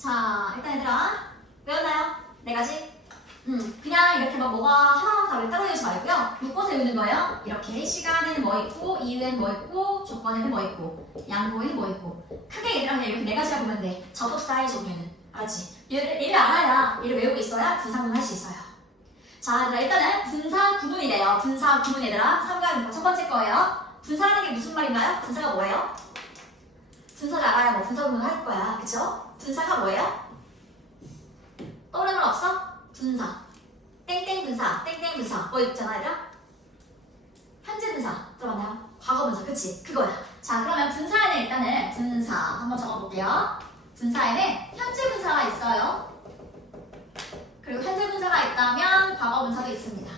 자, 일단 얘들아 외웠나요? 네 가지? 그냥 이렇게 막 뭐가 하나하나 다 따로 외우지 말고요. 묶어서 외우는 거예요. 이렇게 시간에는 뭐 있고, 이유에는 뭐 있고, 조건에는 뭐 있고, 양보에는 뭐 있고. 크게 얘들아 그냥 이렇게 네 가지라 보면 돼. 접속사의 종류는. 알았지? 얘를 알아야, 얘를 외우고 있어야 분사 구분할 수 있어요. 자, 얘들아 일단은 분사 구분이래요. 분사 구분 얘들아. 3가 첫 번째 거예요. 분사라는 게 무슨 말인가요? 분사가 뭐예요? 분사를 알아야 뭐 분사 구분을 할 거야. 그쵸? 분사가 뭐예요? 떠오르는 건 없어? 분사. 땡땡 분사, 땡땡 분사. 뭐 있잖아, 얘들아? 현재 분사. 들어봤나요? 과거 분사. 그치? 그거야. 자, 그러면 분사에는 일단은 분사. 한번 적어볼게요. 분사에는 현재 분사가 있어요. 그리고 현재 분사가 있다면 과거 분사도 있습니다.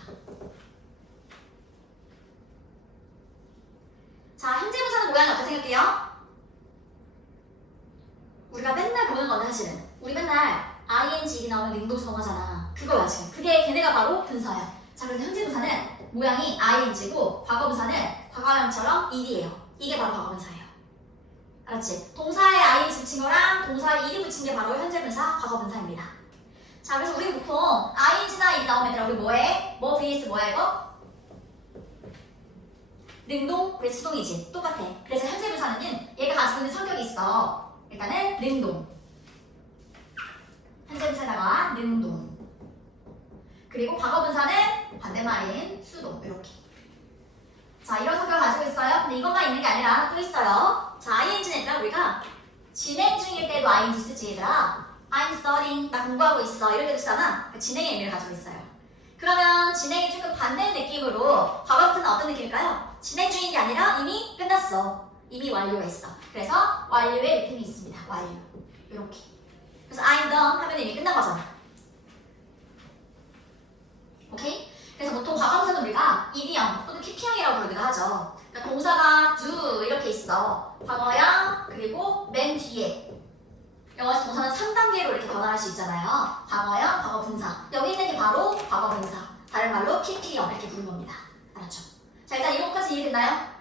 자, 현재 분사는 모양이 어떻게 생겼게요? 우리가 맨날 보는 건데 사실은 우리 맨날 ing 나오는 능동사 동사잖아. 그거야 지금. 그게 걔네가 바로 분사야. 자, 그래서 현재 분사는 모양이 ing고 과거 분사는 과거형처럼 ed예요. 이게 바로 과거 분사예요. 알았지? 동사에 ing 붙인 거랑 동사에 ed 붙인 게 바로 현재 분사, 과거 분사입니다. 자, 그래서 우리 보통 ing나 ed 나오면 얘들아 우리 뭐해? 뭐 vs 뭐야 이거? 능동 vs 수동이지. 똑같아. 그래서 현재 분사는 얘가 가지고 있는 성격이 있어. 일단은 능동. 현재 분사에다가 능동. 그리고 과거 분사는 반대말인 수동. 이렇게. 자, 이런 성격을 가지고 있어요. 근데 이것만 있는 게 아니라 또 있어요. 자, ing는 얘들아 우리가 진행 중일 때도 ing 쓰지 얘들아. I'm studying. 나 공부하고 있어. 이럴 때도 쓰잖아. 진행의 의미를 가지고 있어요. 그러면 진행이 조금 반대의 느낌으로 과거 분사는 어떤 느낌일까요? 진행 중인 게 아니라 이미 끝났어. 이미 완료했어. 그래서 완료의 느낌이 있습니다. 완료. 이렇게. 그래서 I'm done 하면 이미 끝난 거잖아. 오케이? 그래서 보통 과거분사는 우리가 ed형 또는 pp형이라고 부르기도 하죠. 그러니까 동사가 do 이렇게 있어. 과거형 그리고 맨 뒤에. 영어에서 동사는 3단계로 이렇게 변화할 수 있잖아요. 과거형, 과거분사. 여기 있는 게 바로 과거분사. 다른 말로 pp형 이렇게 부르는 겁니다. 알았죠? 자, 일단 이거까지 이해됐나요?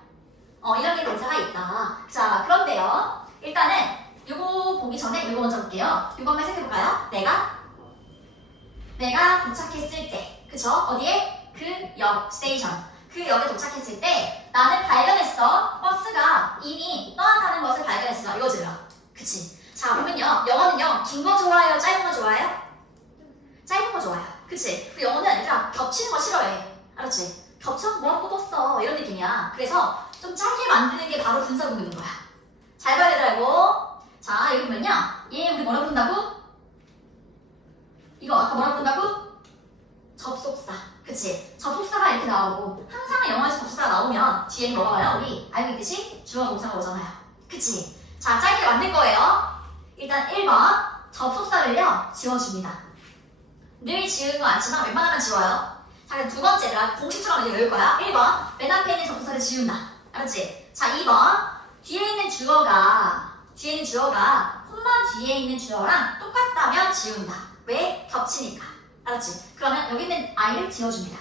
이런 게 동사가 있다. 자, 그런데요. 일단은 요거 보기 전에 요거 먼저 볼게요. 요거 한번 생각해볼까요? 내가 도착했을 때, 그쵸? 어디에? 그 역, 스테이션. 그 역에 도착했을 때 나는 발견했어. 버스가 이미 떠났다는 것을 발견했어. 이거지, 그치? 자, 보면요. 영어는요. 긴 거 좋아해요? 짧은 거 좋아해요? 짧은 거 좋아해요. 그치? 그 영어는 얘들아 겹치는 거 싫어해. 알았지? 겹쳐? 뭐하고 떴어? 이런 느낌이야. 그래서 좀 짧게 만드는 게 바로 분사 구분인 거야. 잘 봐야 되더라고. 자, 여기 보면요. 얘 우리 뭐라고 부른다고? 이거 아까 뭐라고 부른다고? 접속사. 그치? 접속사가 이렇게 나오고 항상 영어에서 접속사가 나오면 뒤에는 뭐가 와요? 우리 알고 있듯이 주어 동사가 오잖아요. 그치? 자, 짧게 만들 거예요. 일단 1번 접속사를요. 지워줍니다. 늘 지우는 거 않지만 웬만하면 지워요. 자, 그럼 두 번째가 공식처럼 이제 외울 거야. 1번 맨 앞에 있는 접속사를 지운다. 알았지? 자, 2번 뒤에 있는 주어가 콤마 뒤에 있는 주어랑 똑같다면 지운다. 왜? 겹치니까. 알았지? 그러면 여기 있는 i를 지워줍니다.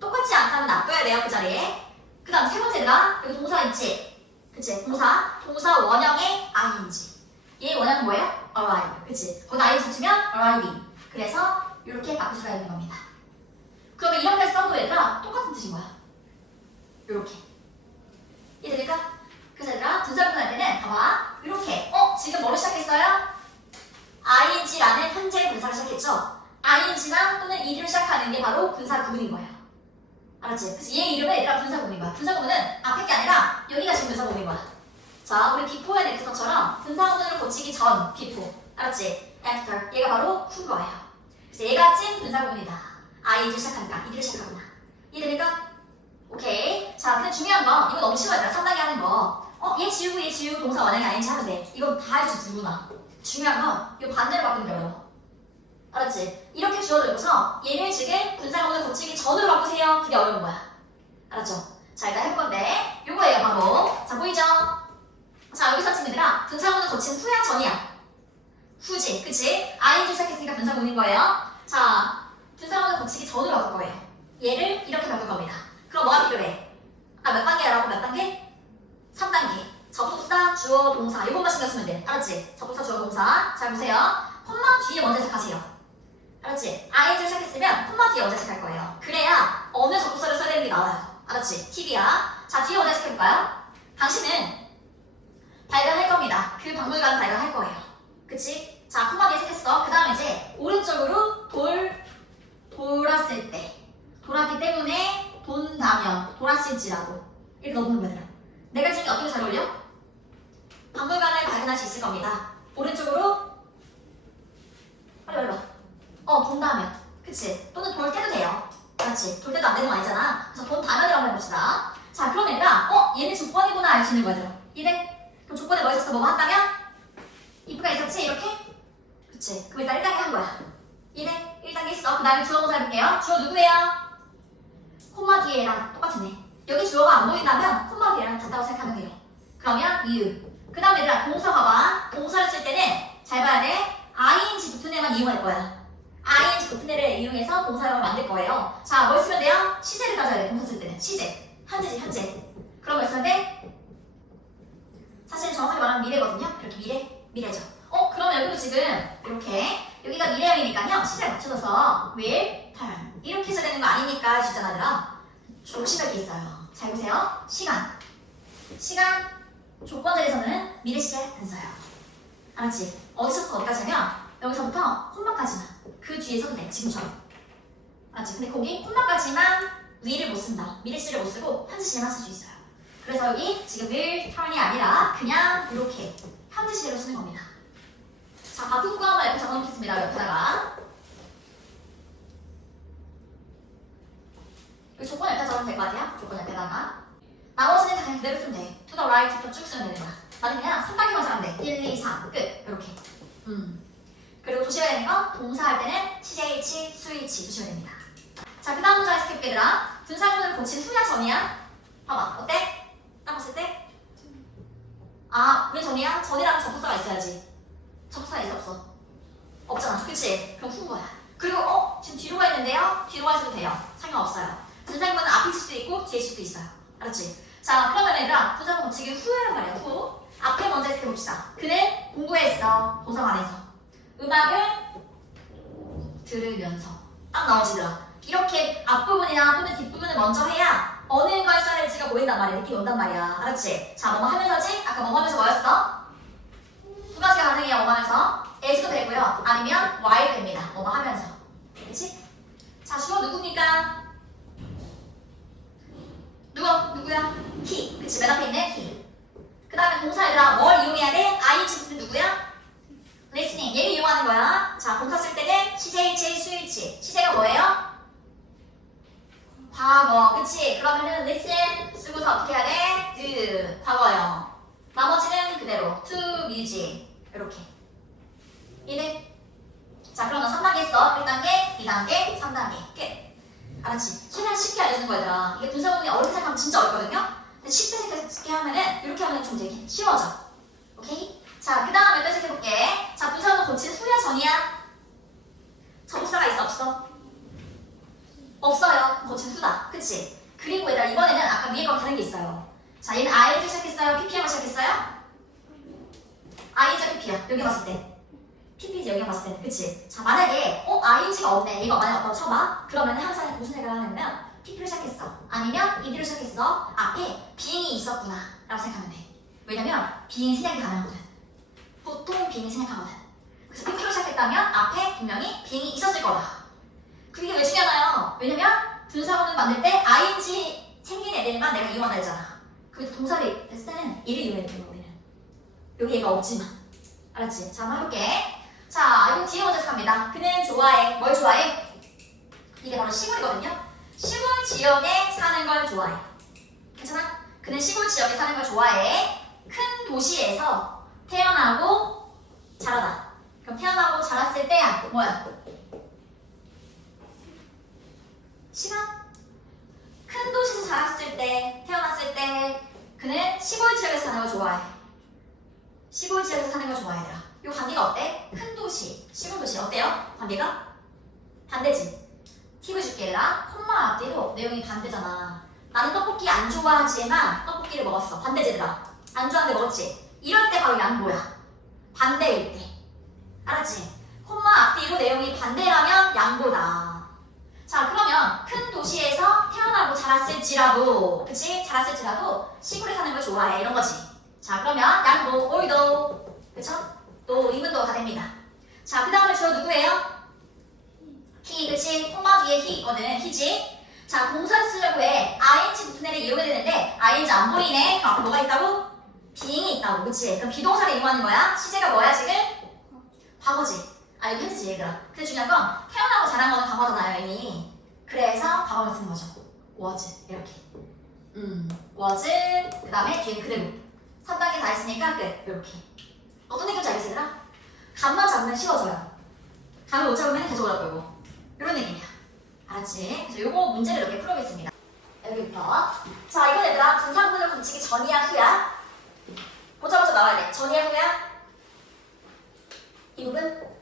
똑같지 않다면 놔둬야 돼요. 그 자리에. 그 다음 세 번째가 여기 동사 있지? 그치? 동사 원형의 ing. 얘 원형은 뭐예요? arrive. 그치? 거기 ing 붙이면 arriving. 그래서 이렇게 바꿀 수가 있는 겁니다. 그러면 이렇게 써도 얘들아 똑같은 뜻인 거야. 이렇게. 이해됩니까? 그래서 얘들아 분사 구분할 때는 봐봐. 이렇게. 지금 뭐로 시작했어요? ing라는 현재 분사를 시작했죠? ing나 또는 ed로 시작하는 게 바로 분사 구분인 거예요. 알았지? 그래서 얘 이름은 얘들아 분사 구분인 거야. 분사 구분은 앞에 게 아니라 여기가 지금 분사 구분인 거야. 자, 우리 before의 넥스터처럼 분사 구분을 고치기 전 before. 알았지? after. 얘가 바로 후인 거예요. 그래서 얘가 찐 분사 구분이다. ing를 시작하니까 ed를 시작하구나. 이해됩니까? 오케이. 자, 근데 중요한 건 이거 너무 쉬워요. 3단계 하는 거. 얘 지우고 동사 원형이 ing 하면 돼. 이건 다 할 수 있어, 누구나. 중요한 건 이거 반대로 바꾸는 게 어려워. 알았지? 이렇게 주어들고서 얘를 지금 분사 구분을 고치기 전으로 바꾸세요. 그게 어려운 거야. 알았죠? 자, 일단 해볼 건데 요거예요, 바로. 자, 보이죠? 자, 여기서 친구들아 분사 구분을 고친 후야 전이야? 후지, 그치? ing 시작했으니까 분사 구분인 거예요. 자, 분사 구분을 고치기 전으로 바꿀 거예요. 얘를 이렇게 바꿀 겁니다. 그럼 뭐가 필요해? 몇 단계라고? 몇 단계? 3단계. 접속사, 주어, 동사 이것만 신경 쓰면 돼. 알았지? 접속사, 주어, 동사. 잘 보세요. 콤마 뒤에 먼저 시작하세요. 알았지? ing를 시작했으면 콤마 뒤에 먼저 시작할 거예요. 그래야 어느 접속사를 써야 되는 게 나와요. 알았지? 팁이야. 자, 뒤에 먼저 시작해볼까요? 당신은 발견할 겁니다. 그 박물관을 발견할 거예요. 그치? 자, 콤마 뒤에 시작했어. 그 다음에 이제 오른쪽으로 돌았을 때 돌았기 때문에 돈다면 돌았을지라도 이렇게 넣어보는 거야. 내가 지금 어떻게 잘 어울려? 박물관을 발견할 수 있을 겁니다. 오른쪽으로 빨리 봐. 돈다면. 그치? 또는 돌 때도 돼요. 그렇지? 돌 때도 안 되는 거 아니잖아. 그래서 돈다면이라고 한번 해봅시다. 자, 그럼 얘들아, 얘는 조건이구나 알 수 있는 거야, 얘들아. 이래? 그럼 조건에 뭐 있었어? 뭐뭐 한다면? if가 있었지? 이렇게? 그치? 그럼 일단 1단계 한 거야. 이래? 1단계 있어. 그 다음에 주어 동사 해볼게요. 주어 누구예요? 콤마 뒤에랑 똑같네. 여기 주어가 안 보인다면 콤마 뒤에랑 같다고 생각하면 돼요. 그러면 you. 그 다음에 얘들아 동사 봐봐. 동사를 쓸 때는 잘 봐야 돼. ing 붙은 애만 이용할 거야. ing 붙은 애를 이용해서 동사형을 만들 거예요. 자, 뭘 쓰면 돼요? 시제를 가져야 돼. 동사 쓸 때는 시제. 현재지 현재. 그럼 뭘 쓰면 돼? 사실 정확하게 말하면 미래거든요. 이렇게 미래죠. 그럼 여기도 지금 이렇게 여기가 미래형이니까요. 시제를 맞춰줘서 will turn 이렇게 써야 되는 거 아니니까 주잖아들아. 조심할 게 있어요. 잘 보세요. 시간 조건절에서는 미래 시제 안 써요. 알았지? 어디서부터 어디까지냐면 여기서부터 콤마까지만. 그 뒤에 써도 돼. 지금처럼. 알았지? 근데 거기 콤마까지만 will을 못 쓴다. 미래 시제를 못 쓰고 현재 시제만 쓸 수 있어요. 그래서 여기 지금 will turn이 아니라 그냥 이렇게 현재 시제로 쓰는 겁니다. 자, 바쁜 거 한번 옆에 적어놓겠습니다. 옆에다가 여기 조건 옆에 적으면 될 것 같아요. 조건 옆에다가 나머지는 다 그냥 그대로 쓰면 돼. to the right부터 쭉 쓰면 되는 거야. 나는 그냥 3단계만 쓰면 돼. 1, 2, 3 끝. 이렇게. 그리고 조심해야 되는 거 동사할 때는 CH, 스위치 조심해야 됩니다. 자, 그 다음 문장에 스킵 얘들아. 분사구문을 고친 후야 전이야? 봐봐. 어때? 딱 봤을 때? 왜 전이야? 전이라는 접속사가 있어야지. 접속사가 있어 없어? 없잖아. 그치? 그럼 후인 거야. 그리고 지금 뒤로 가 있는데요? 뒤로 가 있어도 돼요. 상관없어요. 분사구문은 앞에 있을 수도 있고 뒤에 있을 수도 있어요. 알았지? 자, 그러면 얘들아 분사구문 고치기 후란 말이야. 후. 앞에 먼저 해봅시다. 그는 공부했어. 도서관 안에서. 음악을 들으면서. 딱 나오지더라. 이렇게 앞부분이나 또는 뒷부분을 먼저 해야 어느 걸 써야 할지가 보인단 말이야. 느낌이 온단 말이야. 알았지? 자, 뭐뭐 하면서지? 아까 뭐뭐 하면서 뭐였어? 두 가지가 가능해요. 뭐뭐 하면서. as도 되고요. 아니면 while 됩니다. 뭐뭐 하면서. 그치? 자, 주어 누굽니까? 누구야? he. 그치? 맨 앞에 있는 he. 그 다음에 동사 얘들아 뭘 이용해야 돼? ing부터 누구야? listening. 얘를 이용하는 거야. 자, 동사 쓸 때는 CJH, 스위치. 시제가 뭐예요? 과거. 그치? 그러면은 listen 쓰고서 어떻게 해야 돼? do. 과거요. 나머지는 그대로 to, music. 이렇게. 이네. 자, 그럼 너 3단계 했어. 1단계, 2단계, 3단계. 끝. 알았지? 최대한 쉽게 알려주는 거야, 얘들아. 이게 분사구문이 어렵게 생각하면 진짜 어렵거든요? 근데 쉽게 하면은 이렇게 하면 좀 되게 쉬워져. 오케이? 자, 그 다음에 또 시작해볼게. 자, 분사구문 고친 후야 전이야? 접속사가 있어 없어? 없어요. 고친 후다. 그치? 그리고 얘들아 이번에는 아까 위에 거 다른 게 있어요. 자, 얘는 ing 시작했어요? ppm을 시작했어요? ing가 pp야. 여기 봤을 때. pp지 여기 봤을 때. 그치? 자, 만약에 ing가 없네. 얘가 만약에 없다고 쳐봐. 그러면 항상 무슨 생각을 하냐면 pp를 시작했어. 아니면 ed를 시작했어. 앞에 being이 있었구나. 라고 생각하면 돼. 왜냐면 being 생각이 가능하거든. 보통 being 생각하거든. 그래서 pp로 시작했다면 앞에 분명히 being이 있었을 거다. 그게 왜 중요하나요? 왜냐면 분사구문 만들 때 ing 생긴 애들만 내가 이용한다 했잖아. 그게 동사를 했을 때는 얘를 이용해야 되는 거야. 여기 얘가 없지만. 알았지? 자, 한번 해볼게. 자, 이거 뒤에 먼저 갑니다. 그는 좋아해. 뭘 좋아해? 이게 바로 시골이거든요. 시골 지역에 사는 걸 좋아해. 괜찮아? 그는 시골 지역에 사는 걸 좋아해. 큰 도시에서 태어나고 자라다. 그럼 태어나고 자랐을 때야 뭐야? 시간? 큰 도시에서 자랐을 때, 태어났을 때 그는 시골 지역에서 사는 걸 좋아해. 시골 지역에서 사는 걸 좋아해라. 이 관계가 어때? 큰 도시, 시골 도시 어때요? 관계가? 반대지. 팁을 줄게 얘들아. 콤마 앞뒤로 내용이 반대잖아. 나는 떡볶이 안 좋아하지만 떡볶이를 먹었어. 반대지 얘들아. 안 좋아하는데 먹었지? 이럴 때 바로 양보야. 반대일 때. 알았지? 콤마 앞뒤로 내용이 반대라면 양보다. 자, 그러면 큰 도시에서 태어나고 자랐을지라도, 그치? 자랐을지라도 시골에 사는 걸 좋아해. 이런 거지. 자, 그러면 양보, 올도, 그쵸? 또 인문도가 됩니다. 자, 그 다음에 주어 누구예요? he, 그치? 콤마 뒤에 he 있거든. he지? 자, 공사를 쓰려고 해. ing 붙은 애를 이용해야 되는데 ing 안 보이네. 그럼 앞에 뭐가 있다고? being이 있다고. 그치? 그럼 비동사를 이용하는 거야. 시제가 뭐야 지금? 과거지. 아, 이거 현재지 얘들아. 근데 중요한 건 태어나고 자란 거는 과거잖아요 이미. 그래서 과거를 쓰는 거죠. was 이렇게. was 그 다음에 뒤에 그대로 3단계 다 했으니까 끝. 이렇게. 어떤 느낌인지 알겠어 얘들아? 감만 잡으면 쉬워져요. 감을 못 잡으면 계속 어렵고 이런 느낌이야. 알았지? 그래서 요거 문제를 이렇게 풀어보겠습니다. 여기부터. 자, 이건 얘들아 분사구문을 고치기 전이야 후야? 보자마자 나와야 돼. 전이야 후야? 이 부분?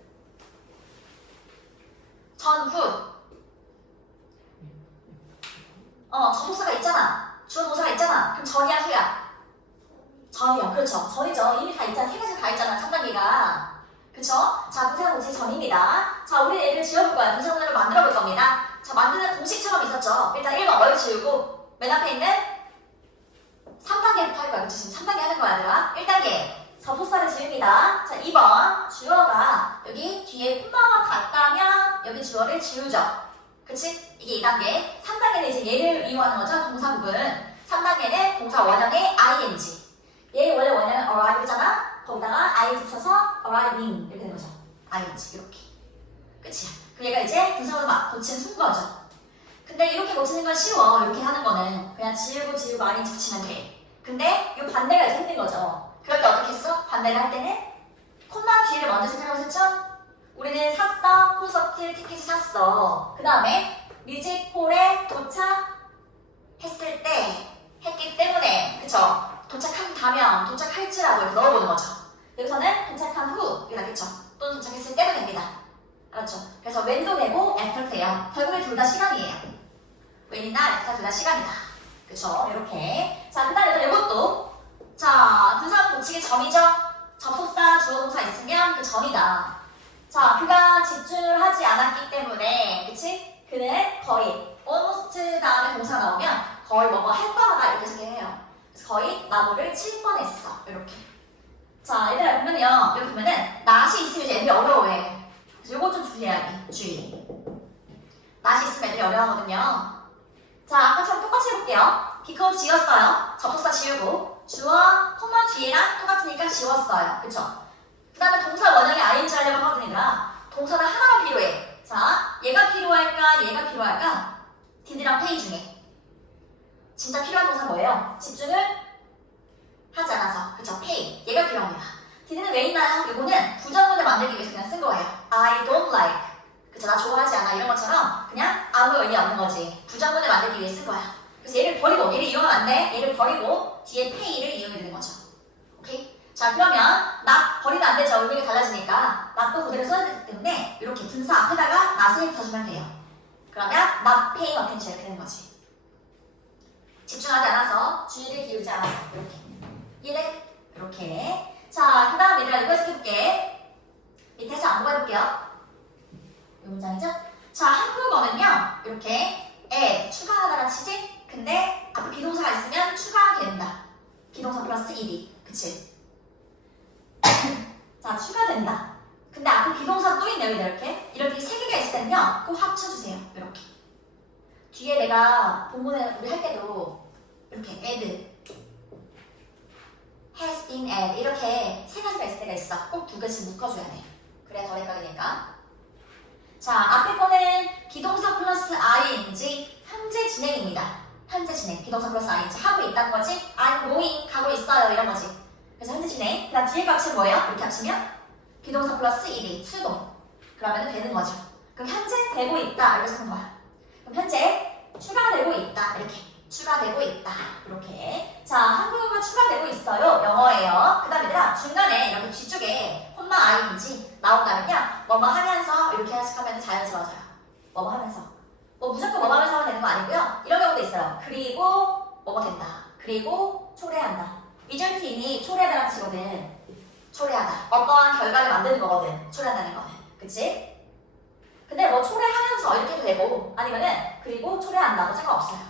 전후. 접속사가 있잖아. 주어 동사가 있잖아. 그럼 전이야 후야? 전이요. 그렇죠. 전이죠. 이미 다 있잖아. 세 가지 다 있잖아. 3단계가. 그쵸? 자, 분사구문 고치기 전입니다. 자, 우리 얘를 지워볼 거야. 분사구문을 만들어 볼 겁니다. 자, 만드는 공식처럼 있었죠. 일단 1번 어를 지우고 맨 앞에 있는 3단계부터 할 거야. 그치? 지금 3단계 하는 거야, 얘들아. 1단계 접속사를 지웁니다. 자, 2번 주어가 여기 뒤에 콤마가 같다면 여기 주어를 지우죠. 그치? 이게 2단계. 3단계는 이제 얘를 이용하는 거죠. 동사 부분. 3단계는 동사 원형의 ing. 얘 원래 원형은 arrive잖아. 거기다가 ing 붙여서 arriving 이렇게 되는 거죠. ing 이렇게. 끝이야. 그 얘가 이제 분사구문 고치는 순거죠. 근데 이렇게 고치는 건 쉬워. 이렇게 하는 거는 그냥 지우고 ing 붙이면 돼. 근데 이 반대가 이제 힘든 거죠. 그럴 때 어떻게 했어? 반대를 할 때는 콤마 뒤를 먼저 생각하고 있었죠? 우리는 샀어, 콘서트 티켓을 샀어. 그 다음에 뮤직홀에 도착했을 때 했기 때문에, 그쵸? 도착한다면, 도착할지라도 이렇게 넣어보는 거죠. 여기서는 도착한 후, 이게 낫겠죠? 또는 도착했을 때도 됩니다. 알았죠? 그래서 when도 되고 after도 돼요. 결국에 둘 다 시간이에요. when이나 after 둘 다 시간이다. 그쵸? 이렇게. 자, 그 다음에 이것도. 자, 분사 고치기 전이죠? 접속사, 주어, 동사 있으면 그 전이다. 자, 그가 집중을 하지 않았기 때문에, 그치? 그는 거의, almost 다음에 동사 나오면 거의 뭐뭐 할 뻔하다 이렇게 소개해요. 그래서 거의 나무를 칠 뻔했어. 이렇게. 자, 얘들아 보면요. 여기 보면은 낫이 있으면 이제 애들이 어려워해. 그래서 요거 좀 주의해야 돼. 주의. 낫이 있으면 애들이 어려워하거든요. 자, 아까처럼 똑같이 해볼게요. because 지웠어요. 접속사 지우고. 주어, 콤마 뒤에랑 똑같으니까 지웠어요. 그쵸? 그 다음에 동사 원형이 ing 하려고 하거든요. 동사는 하나가 필요해. 자, 얘가 필요할까? 얘가 필요할까? did랑 pay 중에 진짜 필요한 동사 뭐예요? 집중을 하지 않아서. 그쵸? pay. 얘가 필요합니다. did는 왜 있나요? 이거는 부정문을 만들기 위해서 그냥 쓴 거예요. I don't like. 그쵸? 나 좋아하지 않아. 이런 것처럼 그냥 아무 의미 없는 거지. 부정문을 만들기 위해 쓴 거야. 그래서 얘를 버리고, 얘를 이용하면 안 돼. 얘를 버리고 뒤에 pay를 이용해야 되는 거죠. 오케이? 자, 그러면 not 버리면 안 되죠. 의미가 달라지니까 not도 그대로 써야 되기 때문에 이렇게 분사 앞에다가 not을 붙여주면 돼요. 그러면 not paying attention 이렇게 되는 거지. 집중하지 않아서, 주의를 기울이지 않아서 이렇게. 이해돼? 이렇게. 자, 그 다음 얘들아 이거 해볼게. 밑에서 안무해볼게요. 이 문장이죠? 자, 한국어는요. 이렇게 add, 추가하다가 치지? 근데 앞에 비동사가 있으면 추가된다. 비동사 플러스 ed. 그치? 자, 추가된다. 근데 앞에 비동사 또 있네요. 이렇게 세 개가 있을 때는요. 꼭 합쳐주세요. 이렇게. 뒤에 내가 본문에 우리 할 때도 이렇게 add, has been add 이렇게 세 가지가 있을 때가 있어. 꼭 두 개씩 묶어줘야 돼. 그래야 덜 헷갈리니까. 자, 앞에 거는 비동사 플러스 ing, 현재 진행입니다. 현재 진행, 비동사 플러스 ing 하고 있다는 거지. I'm going, 가고 있어요 이런 거지. 그래서 현재 진행. 그 다음 뒤에 값은 뭐예요? 이렇게 합치면 비동사 플러스 ed, 수동. 그러면 되는 거죠. 그럼 현재 되고 있다 이렇게 쓰는 거야. 그럼 현재 추가되고 있다 이렇게. 추가되고 있다 이렇게. 자, 한국어가 추가되고 있어요. 영어예요. 그 다음 얘들아 중간에 이렇게 뒤쪽에 콤마 ing 나온다면요. 뭐뭐 하면서 이렇게 해석하면 자연스러워져요. 뭐뭐 하면서. 뭐 무조건 뭐뭐 하면서 하면 되는 거 아니고요. 이런 경우도 있어요. 그리고 뭐뭐 된다. 그리고 초래한다. 리졸트인이 초래하다라는 뜻이거든. 초래하다. 어떠한 결과를 만드는 거거든. 초래한다는 거는. 그치? 근데 뭐 초래하면서 이렇게 해도 되고 아니면은 그리고 초래한다도 상관없어요.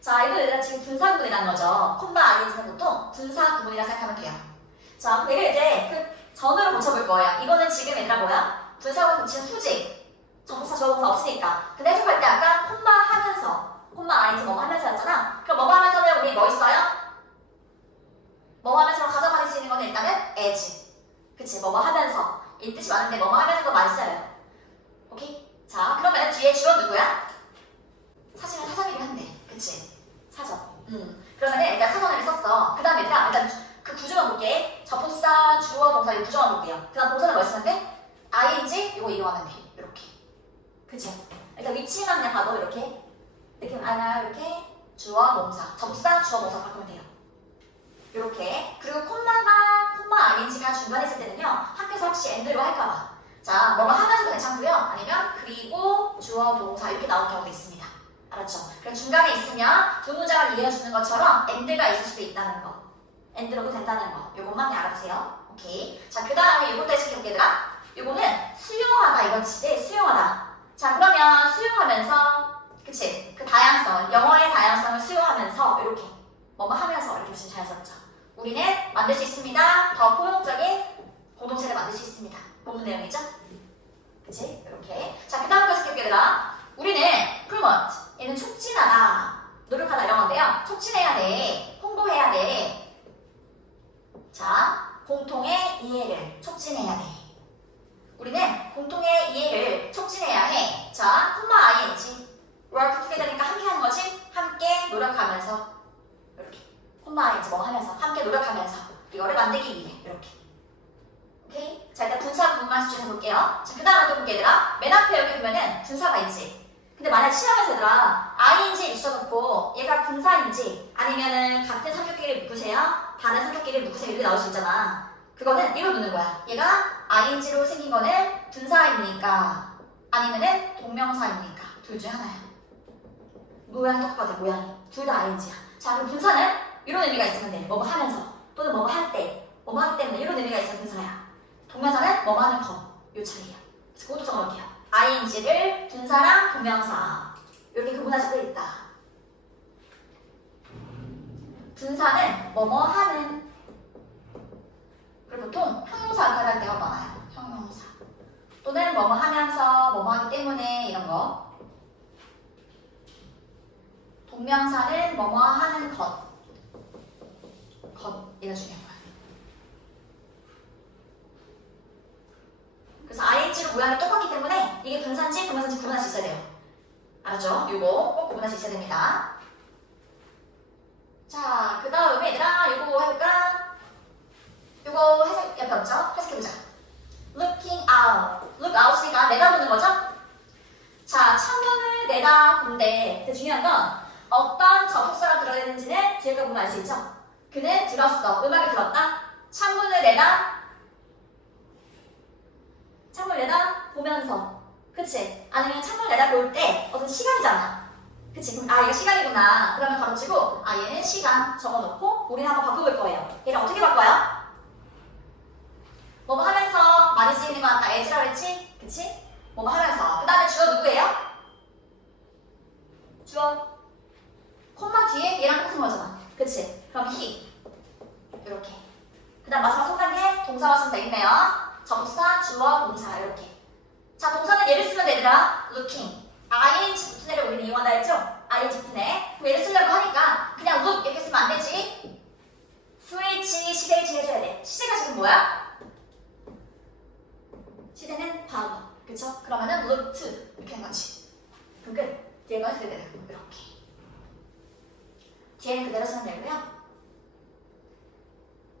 자, 이거 얘들아 지금 분사 구문이라는 거죠. 콤마 아니지는 보통 분사 구문이라 생각하면 돼요. 자, 그럼 얘가 이제 그 전으로 고쳐볼 거예요. 이거는 지금 얘들아 뭐야? 분사 구문 고치는 후지. 접속사 주어동사 없으니까. 근데 해석할 때 아까 콤마 하면서 콤마 아니지 뭐 하면서 였잖아. 그럼 뭐 하면서는 우리 뭐 있어요? 뭐 하면서 가져갈 수 있는 거는 일단은 as. 그치? 뭐 하면서 이 뜻이 많은데 뭐 하면서도 많이 써요. 오케이? 자, 그러면 뒤에 주어 누구야? 사실은 사전이긴 한데, 그치? 사전. 그러면은 일단 사전을 썼어. 그 다음에 얘들아, 일단 그 구조만 볼게. 접속사, 주어, 동사 이 구조만 볼게요. 그 다음 동사는 뭐 쓰면 돼? ing, 이거 이용하면 돼. 이렇게. 그치? 일단 위치만 그냥 봐도 이렇게. 느낌 알나요? 이렇게. 주어, 동사. 접속사, 주어, 동사 바꾸면 돼요. 이렇게. 그리고 콤마 ing가 중간에 있을 때는요. 학교에서 혹시 end로 할까봐. 자, 뭐뭐 하면서도 괜찮고요. 아니면 그리고 주어, 동사 이렇게 나올 경우도 있습니다. 알았죠? 그럼 중간에 있으면 두 문장을 이해해주는 것처럼 end가 있을 수도 있다는 거. end로도 된다는 거. 요것만 그냥 알아두세요. 오케이. 자, 그 다음에 요것도 해석해볼게 얘들아. 요거는 수용하다 이거지. 수용하다. 자, 그러면 수용하면서 그치? 그 다양성, 영어의 다양성을 수용하면서 이렇게 뭐뭐 하면서 이렇게 보시면 자연스럽죠. 우리는 만들 수 있습니다. 더 포용적인 공동체를 만들 수 있습니다. 본문 내용이죠? 그치? 이렇게. 자, 그 다음 거 해석해볼게 얘들아. 우리는 promote, 얘는 촉진하다, 노력하다 이런 건데요. 촉진해야 돼, 홍보해야 돼. 자, 공통의 이해를 촉진해야 돼. 우리는 공통의 이해를 촉진해야 해. 자, 콤마 ing, work together니까 함께 하는 거지? 함께 노력하면서 이렇게. 콤마 ing 뭐 하면서 함께 노력하면서 이거를 만들기 위해 이렇게. 오케이? 자, 일단 분사 부분만 집중해서 볼게요. 자, 그 다음에 또 볼게 얘들아. 맨 앞에 여기 보면은 분사가 있지. 근데 만약 시험에서 얘들아 ing를 붙여놓고 얘가 분사인지 아니면은 같은 성격끼리 묶으세요? 다른 성격끼리 묶으세요? 이렇게 나올 수 있잖아. 그거는 이걸 묻는 거야. 얘가 ing로 생긴 거는 분사입니까? 아니면은 동명사입니까? 둘 중 하나야. 모양이 똑같아, 모양이. 둘 다 ing야. 자, 그럼 분사는 이런 의미가 있으면 돼. 뭐뭐 하면서 또는 뭐뭐 할 때, 뭐뭐 하기 때문에 이런 의미가 있으면 분사야. 동명사는 뭐뭐 하는 것, 요 차이야. 그래서 그것도 적어놓을게요. ing를 분사랑 동명사 이렇게 구분하시고 있다. 분사는 뭐뭐 하는. 그리고 보통 형용사 역할을 할 때가 많아요. 형용사 또는 뭐뭐 하면서 뭐뭐 하기 때문에 이런 거. 동명사는 뭐뭐 하는 것, 얘가 중요한 거야. 그래서 ing로 모양이 똑같기 때문에 이게 분사인지 동명사인지 구분할 수 있어야 돼요. 알았죠? 요거 꼭 구분할 수 있어야 됩니다. 자, 그 다음에 얘들아 요거 해볼까? 요거 해석 옆에 없죠? 해석해보자. looking out. look out이니까 내다보는 거죠? 자, 창문을 내다본데 근데 중요한 건 어떤 접속사가 들어야 되는지는 뒤에 거 보면 알 수 있죠? 그는 들었어. 음악을 들었다. 창문을 내다 보면서. 그치? 아니면 창문을 내다 볼 때 어떤 시간이잖아. 그치? 그럼 얘가 시간이구나. 그러면 가로치고 얘는 시간 적어놓고 우리는 한번 바꿔볼 거예요. 얘를 어떻게 바꿔요? 뭐뭐 하면서 많이 쓰이는 건 아까 as라고 했지? 그치? 뭐뭐 하면서. 그 다음에 주어 누구예요? 주어 콤마 뒤에 얘랑 똑같은 거잖아. 그치? 그럼 he 이렇게. 그 다음 마지막 손단계 동사가 쓰면 되겠네요. 접사, 주어, 동사 이렇게. 자, 동사는 얘를 쓰면 되더라. looking. ing 붙은 애를 우리는 이용한다 했죠? ing 붙은 애. 그럼 얘를 쓰려고 하니까 그냥 look 이렇게 쓰면 안 되지. 스위치, 시대일치 해줘야 돼. 시제가 지금 뭐야? 시제는 과거. 그쵸? 그러면은 look to 이렇게 하는 거지. 그럼 끝. 뒤에 건 그대로 이렇게. 뒤에는 그대로 쓰면 되고요.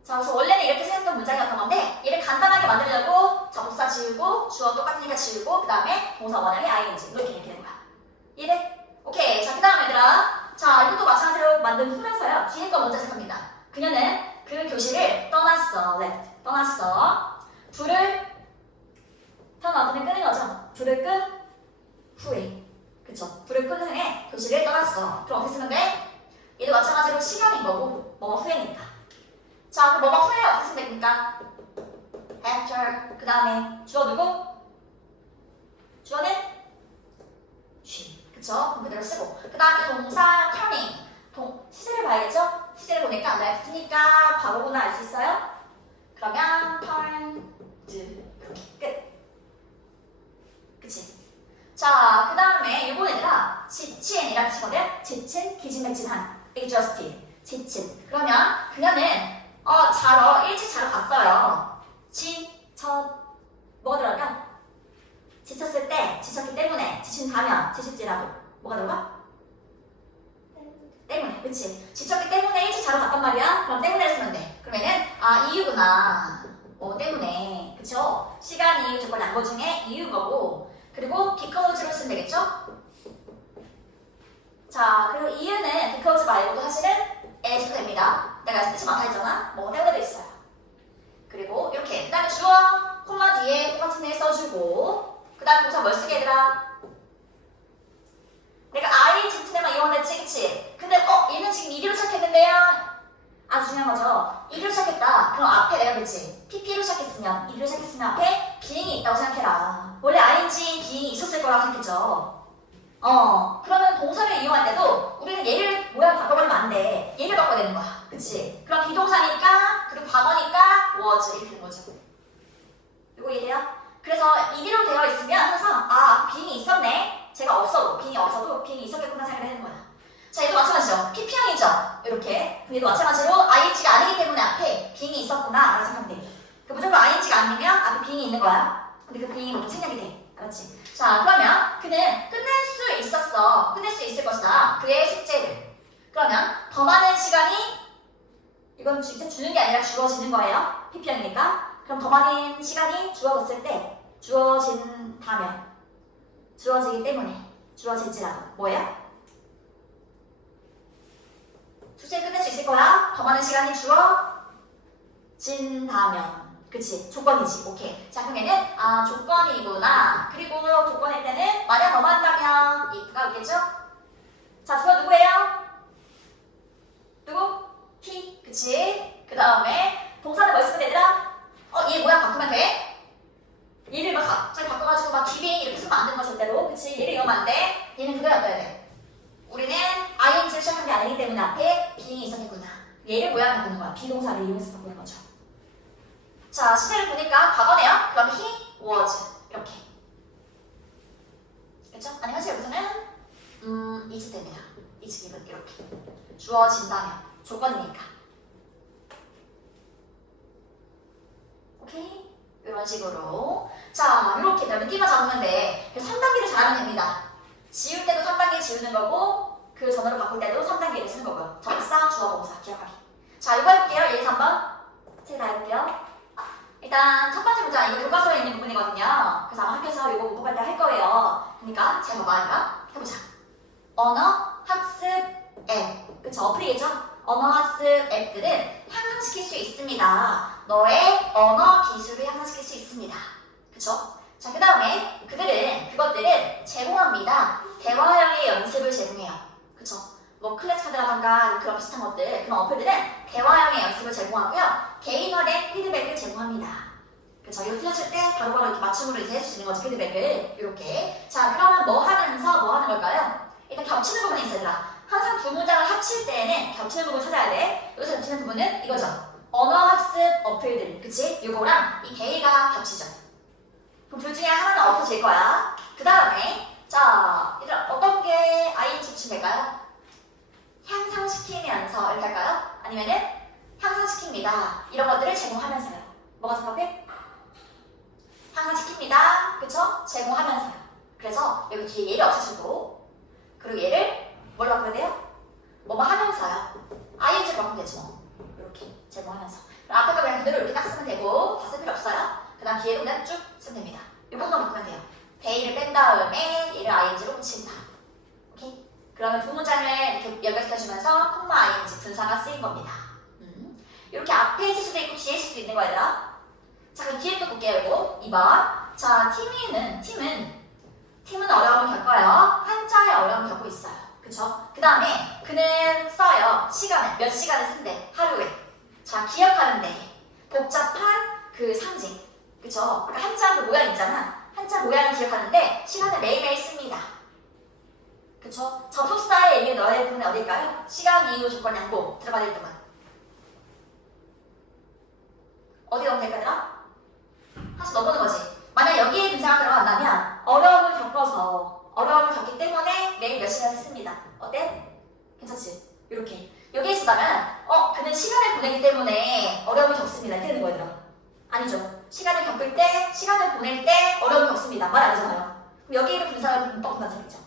자, 그래서 원래는 이렇게 생겼던 문장이었던 건데 얘를 간단하게 만들려고 접사 지우고 주어 똑같으니까 지우고 그 다음에 동사 원형이 ing 이렇게 되는 거야. 이해돼? 오케이. 자, 그 다음 얘들아. 자, 이것도 마찬가지로 만든 후라서요. 뒤에 거 먼저 생각합니다. 그녀는 그 교실을 떠났어. left. 떠났어. 불을 켜놔두면 끄는 거죠. 불을 끈 후에. 그쵸? 불을 끈 후에 교실을 떠났어. 그럼 어떻게 쓰면 돼? 얘도 마찬가지로 시간이 뭐고 뭐뭐 후에니까. 자, 그럼 뭐뭐 후에 어떻게 쓰면 됩니까? after. 그 다음에 주어 누구? 주어는 she. 그쵸? 그럼 그대로 쓰고. 그 다음에 동사 turning. 시제를 봐야겠죠? 시제를 보니까 left니까 과거구나 알 수 있어요? 그러면 turned. 이렇게 끝. 그치? 자, 그 다음에 일본 애들아 지친이라는 뜻이거든? 지친, 기진맥진한, exhausted, 지친. 그러면 그녀는 자러, 일찍 자러 갔어요. 뭐가 들어갈까? 지쳤을 때, 지쳤기 때문에, 지친다면, 지칠지라도 뭐가 들어가? 때문에, 그치? 지쳤기 때문에 일찍 자러 갔단 말이야? 그럼 때문에를 쓰면 돼. 그러면은 이유구나. 때문에, 그쵸? 시간, 이유, 조건, 양보 중에 이유거고, 그리고 because로 쓰면 되겠죠? 자, 그리고 이유는 because 말고도 사실은 as도 됩니다. 내가 뜻이 많다 했잖아? 뭐 때문에도 있어요. 그리고 이렇게 그 다음에 주어, 콤마 뒤에 똑같은 애 써주고 그 다음 동사 뭘 쓰게 얘들아? 내가 I 지트네만 이용했지, 그치? 근데 얘는 지금 이리로 시작했는데요? 아주 중요한 거죠. 이리로 시작했다. 그럼 앞에 내가 그랬지? PP로 시작했으면, 이리로 시작했으면 앞에 being이 있다고 생각해라. 원래 ING, being이 있었을 거라고 생각했죠. 그러면 동사를 이용할 때도 우리는 얘를 모양 바꿔버리면 안 돼. 얘를 바꿔야 되는 거야. 그치? 그럼 비동사니까, 그리고 과거니까 was 이렇게 되는 거죠. 이거 이해돼요? 그래서 이리로 되어 있으면 항상 being이 있었네. 제가 없어도, being이 없어도 being이 있었겠구나 생각을 하는 거야. 자, 얘도 마찬가지죠. PP형이죠. 이렇게. 얘도 마찬가지로 ING가 아니기 때문에 앞에 being이 있었구나 라고 생각하면 돼. 무조건 ING가 아니면 앞에 being이 있는 거야. 근데 그 being이 모두 생략이 돼. 그렇지? 자, 그러면 그는 끝낼 수 있었어. 끝낼 수 있을 것이다. 그의 숙제를. 그러면 더 많은 시간이 이건 진짜 주는 게 아니라 주어지는 거예요. PP형이니까. 그럼 더 많은 시간이 주어졌을 때 주어진다면 주어지기 때문에 주어질지라도 뭐예요? 숙제 끝낼 수 있을 거야. 더 많은 시간이 주어진다면. 그치? 조건이지. 오케이. 자, 그러면은 조건이구나. 그리고 조건일 때는 만약 뭐뭐 한다면 if가 있겠죠? 자, 주어 누구예요? 누구? T. 그치? 그 다음에 동사는 뭐 쓰면 되더라? 얘 모양 바꾸면 돼? 얘를 막 갑자기 바꿔가지고 막 기빙 이렇게 쓰면 안 되는 거 절대로. 그치? 얘를 이용하면 안 돼. 얘는 그거야 어야 돼. 우리는 ING를 시작한 게 아니기 때문에 앞에 being이 있었겠구나. 얘를 모양 바꾸는 거야. 비동사를 이용해서 바꾸는 거죠. 자, 시제를 보니까 과거네요. 그럼 he was 이렇게. 그렇죠? 아니 현실 여기서는 is 됩니다. is given 이렇게. 주어진다면 조건이니까. 오케이? 이런 식으로. 자, 이렇게 느낌만 잡으면 돼. 3단계를 잘하면 됩니다. 지울 때도 3단계 지우는 거고 그 전어로 바꿀 때도 3단계를 쓰는 거고요. 접사, 주어, 동사 기억하기. 자, 이거 해볼게요. 1, 3번. 제가 다 해볼게요. 일단 첫 번째 문장 이거 교과서에 있는 부분이거든요. 그래서 아마 학교에서 이거 문법할 때 할 거예요. 그러니까 제가 뭐하니까 해보자. 언어 학습 앱. 그쵸? 어플이겠죠? 언어 학습 앱들은 향상시킬 수 있습니다. 너의 언어 기술을 향상시킬 수 있습니다. 그쵸? 자, 그 다음에 그것들은 제공합니다. 대화형의 연습을 제공해요. 그쵸? 뭐 클래스카드라던가 그런 비슷한 것들, 그런 어플들은 대화형의 연습을 제공하고요. 개인화된 피드백을 제공합니다. 그쵸? 이거 틀렸을 때 바로바로 이렇게 맞춤으로 이제 해줄 수 있는 거죠. 피드백을 이렇게. 자, 그러면 뭐 하면서 뭐 하는 걸까요? 일단 겹치는 부분이 있어요. 항상 두 문장을 합칠 때에는 겹치는 부분 찾아야 돼. 여기서 겹치는 부분은 이거죠. 언어학습 어플들, 그치? 이거랑 이 데이가 겹치죠. 그럼 둘 중에 하나는 없어질 거야. 그 다음에 자, 얘들아 어떤 게 ING 붙이면 될까요? 향상시키면서 이렇게 할까요? 아니면은 향상시킵니다. 이런 것들을 제공하면서요. 뭐가 적합해? 향상시킵니다. 그쵸? 제공하면서요. 그래서 여기 뒤에 얘를 없애주고 그리고 얘를 뭘로 바꾸면 돼요? 뭐뭐 하면서요. ING로 바꾸면 되죠. 뭐. 이렇게 제공하면서. 그럼 앞에 거 그냥 그대로 이렇게 딱 쓰면 되고 다 쓸 필요 없어요. 그 다음 뒤에도 그냥 쭉 쓰면 됩니다. 이 부분만 바꾸면 돼요. 데이를 뺀 다음에 얘를 ING로 붙인다. 오케이? 그러면 두 문장을 이렇게 연결시켜주면서 콤마 ING 분사가 쓰인 겁니다. 이렇게 앞에 있을 수도 있고 뒤에 있을 수도 있는 거야, 얘들아. 자, 그럼 뒤에 또 볼게요, 이거. 2번. 자, 팀은 어려움을 겪어요. 한자의 어려움을 겪고 있어요. 그쵸? 그 다음에 그는 써요. 시간을. 몇 시간을 쓴대. 하루에. 자, 기억하는데. 복잡한 그 상징. 그쵸? 아까 한자 그 모양 있잖아. 한자 모양을 기억하는데 시간을 매일매일 씁니다. 그쵸? 접속사의 의미는 너의 부분은 어딜까요? 시간, 이유, 조건, 양보. 들어봐야 될 동안. 어디 넣으면 될까, 얘들아? 사실 넣어보는 거지. 만약 여기에 분사가 들어간다면 어려움을 겪기 때문에 매일 몇 시간을 씁니다. 어때? 괜찮지? 이렇게. 여기에 쓰다면 그는 시간을 보내기 때문에 어려움을 겪습니다. 이렇게 되는 거예요, 얘들아. 아니죠. 시간을 겪을 때, 시간을 보낼 때 어려움을 겪습니다. 말 안 하잖아요. 그럼 여기에 분사가 문법 분사죠.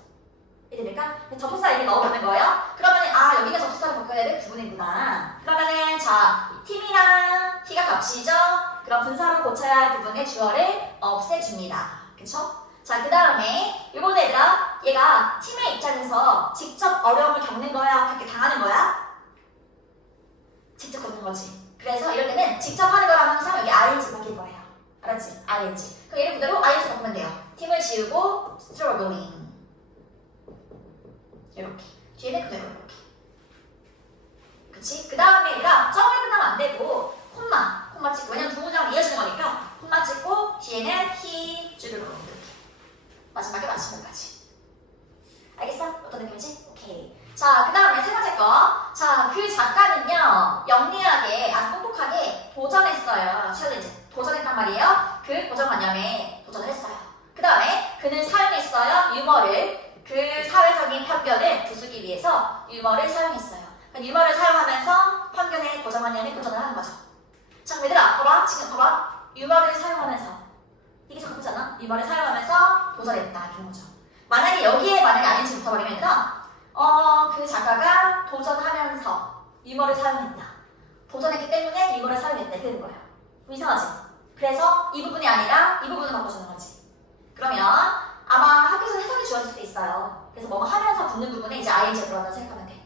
이해됩니까? 접속사 이렇게 넣어보는 거예요. 그러면 여기가 접속사를 바꿔야 될 부분이구나. 그러면은 자, 팀이랑 키가 값이죠. 그럼 분사로 고쳐야 할 부분의 주어를 없애줍니다. 그쵸? 자, 그 다음에 이거는 얘들아, 얘가 팀의 입장에서 직접 어려움을 겪는 거야? 그렇게 당하는 거야? 직접 겪는 거지. 그래서 이럴 때는 직접 하는 거랑 항상 여기 ing 바뀔 거예요. 알았지? ing. 그럼 얘를 그대로 ing 바꾸면 돼요. 팀을 지우고 struggling. 이렇게. 뒤에는 그대로 이렇게. 그치? 그 다음에 얘가 점을 끝나면 안 되고 콤마 찍고. 왜냐면 두 문장을 이어주는 거니까 콤마 찍고 뒤에는 he, 주르륵 이렇게. 마지막에 마지막까지. 알겠어? 어떤 느낌이지? 오케이. 자, 그 다음에 세 번째 거. 자, 그 작가는요, 영리하게, 아주 똑똑하게 도전했어요. 챌린지. 도전했단 말이에요. 그 고정관념에 도전을 했어요. 그 다음에 그는 사용했어요. 유머를. 그 사회적인 편견을 부수기 위해서 유머를 사용했어요. 그러니까 유머를 사용하면서 편견의 고정관념에 도전을 하는 거죠. 자, 얘들아, 봐봐. 지금 봐봐. 유머를 사용하면서. 이게 작품이잖아. 유머를 사용하면서 도전했다. 이런 거죠. 만약에 여기에 ing 붙어버리면 얘들아, 그 작가가 도전하면서 유머를 사용했다. 도전했기 때문에 유머를 사용했다. 이렇게 되는 거예요. 이상하지? 그래서 이 부분이 아니라 이 부분을 바꿔주는 거지. 그러면 아마 학교에서 해석이 주어질 수도 있어요. 그래서 뭐 하면서 붙는 부분에 이제 ing 들어간다고 생각하면 돼.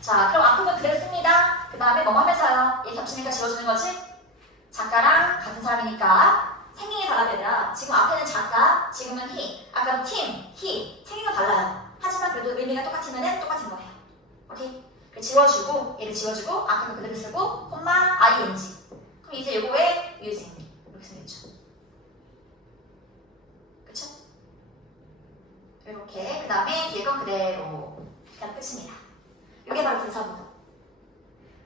자, 그럼 앞부분 그대로 씁니다. 그 다음에 뭐뭐 하면서요. 얘 겹치니까 지워주는 거지? 작가랑 같은 사람이니까 생긴 게 달라야 되더라. 지금 앞에는 작가, 지금은 he. 아까는 team, he. 생긴 건 달라요. 하지만 그래도 의미가 똑같으면 똑같은 거예요. 오케이? 지워주고, 얘를 지워주고, 아까는 그대로 쓰고, 콤마, ing. 그럼 이제 요거에 using. 이렇게 생겼죠. 그쵸? 이렇게. 그 다음에 뒤에 건 그대로. 그냥 끝입니다. 이게 바로 분사 부분.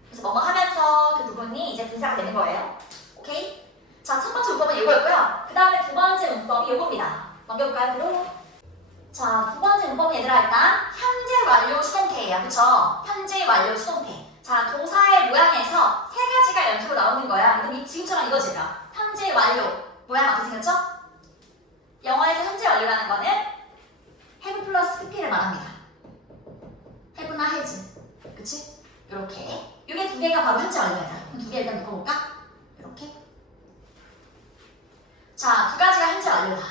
그래서 뭐뭐 하면서 그 부분이 이제 분사가 되는 거예요. 오케이? 자, 첫 번째 문법은 이거였고요. 그 다음에 두 번째 문법이 이겁니다. 넘겨볼까요, 그럼? 자, 두 번째 문법은 얘들아 일단 현재 완료 수동태예요. 그쵸? 현재 완료 수동태. 자, 동사의 모양에서 세 가지가 연속으로 나오는 거야. 이건 지금처럼 이거지, 얘들아. 현재 완료. 모양 어떻게 생겼죠? 영어에서 현재 완료라는 거는 have 플러스 pp를 말합니다. have나 has. 그치? 요렇게. 요게 두 개가 바로 현재 완료야. 그럼 두 개 일단 묶어볼까? 이렇게. 자, 두 가지가 현재 완료다.